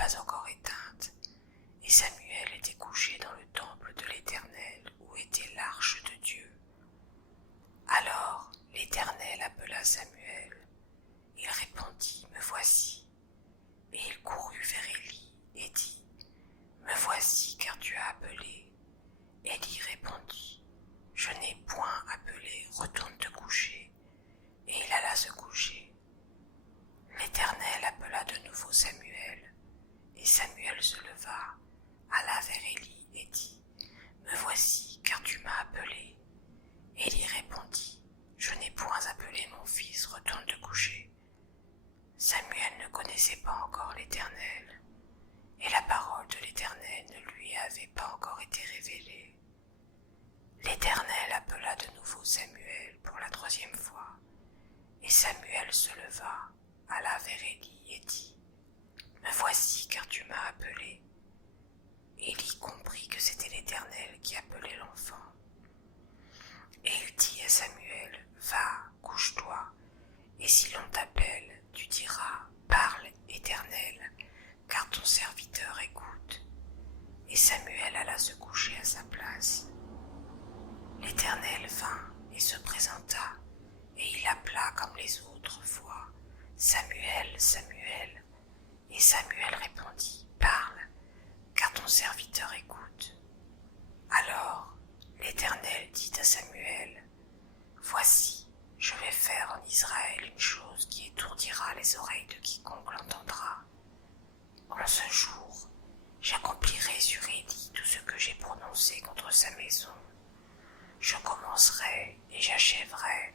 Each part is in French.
pas encore éteinte, et Samuel était couché dans le temple de l'Éternel où était l'arche de Dieu. Alors l'Éternel appela Samuel. Il répondit, « Me voici. » Et il courut vers Élie et dit, « Me voici, car tu as appelé. » Élie répondit, « Je n'ai point appelé, retourne te coucher. » Et il alla se coucher. L'Éternel appela de nouveau Samuel, et Samuel se leva, alla vers Élie et dit, « Me voici, car tu m'as appelé. » Élie répondit, « Je n'ai point appelé mon fils, retourne te coucher. » Samuel ne connaissait pas encore l'Éternel, et la parole de l'Éternel ne lui avait pas encore été révélée. L'Éternel appela de nouveau Samuel pour la troisième fois, et Samuel se leva, alla vers Élie et dit, « Me voici, car tu m'as appelé. » Élie comprit que c'était l'Éternel qui appelait l'enfant. Et il dit à Samuel, « Va, couche-toi, et si l'on t'appelle, tu diras, « Parle, Éternel, car ton serviteur écoute. » Et Samuel alla se coucher à sa place. L'Éternel vint et se présenta, et il appela comme les autres fois, « Samuel, Samuel. » Et Samuel répondit, « Parle, car ton serviteur écoute. » Alors l'Éternel dit à Samuel, « Voici, je vais faire en Israël une chose qui étourdira les oreilles de quiconque l'entendra. En ce jour, j'accomplirai sur Élie tout ce que j'ai prononcé contre sa maison. Je commencerai et j'achèverai.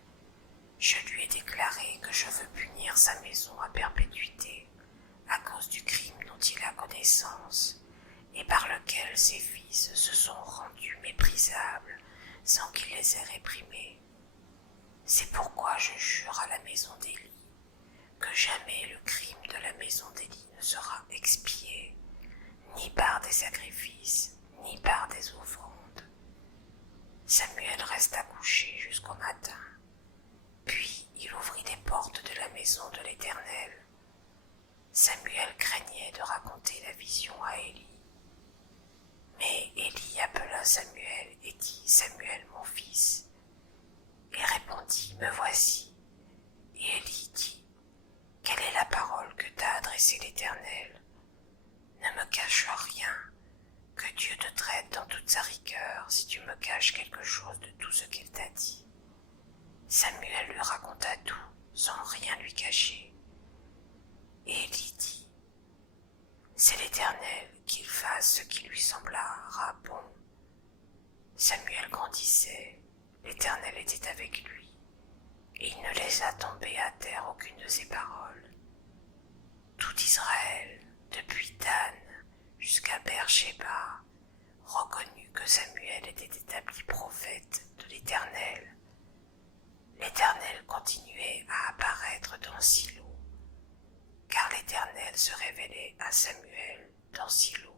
Je lui ai déclaré que je veux punir sa maison à perpétuité à cause du crime dont il a connaissance et par lequel ses fils se sont rendus méprisables sans qu'il les ait réprimés. C'est pourquoi je jure à la maison d'Élie que jamais le crime de la maison d'Élie ne sera expié, ni par des sacrifices, ni par des offrandes. » Samuel resta couché jusqu'au matin. Puis il ouvrit les portes de la maison de l'Éternel. Samuel craignait de raconter la vision à Élie. Mais Élie appela Samuel et dit, « Samuel, mon fils. » Il répondit, « Me voici. » Et Élie dit, « Quelle est la parole que t'a adressée l'Éternel? Ne me cache rien, que Dieu te traite dans toute sa rigueur si tu me caches quelque chose de tout ce qu'il t'a dit. » Samuel lui raconta tout, sans rien lui cacher. Et Élie dit, « C'est l'Éternel, qu'il fasse ce qui lui semblera bon. » Samuel grandissait, l'Éternel était avec lui, et il ne laissa tomber à terre aucune de ses paroles. Tout Israël, depuis Dan jusqu'à Beer-Shéba, reconnut que Samuel était établi prophète de l'Éternel. L'Éternel continuait à apparaître dans Silo, car l'Éternel se révélait à Samuel dans Silo.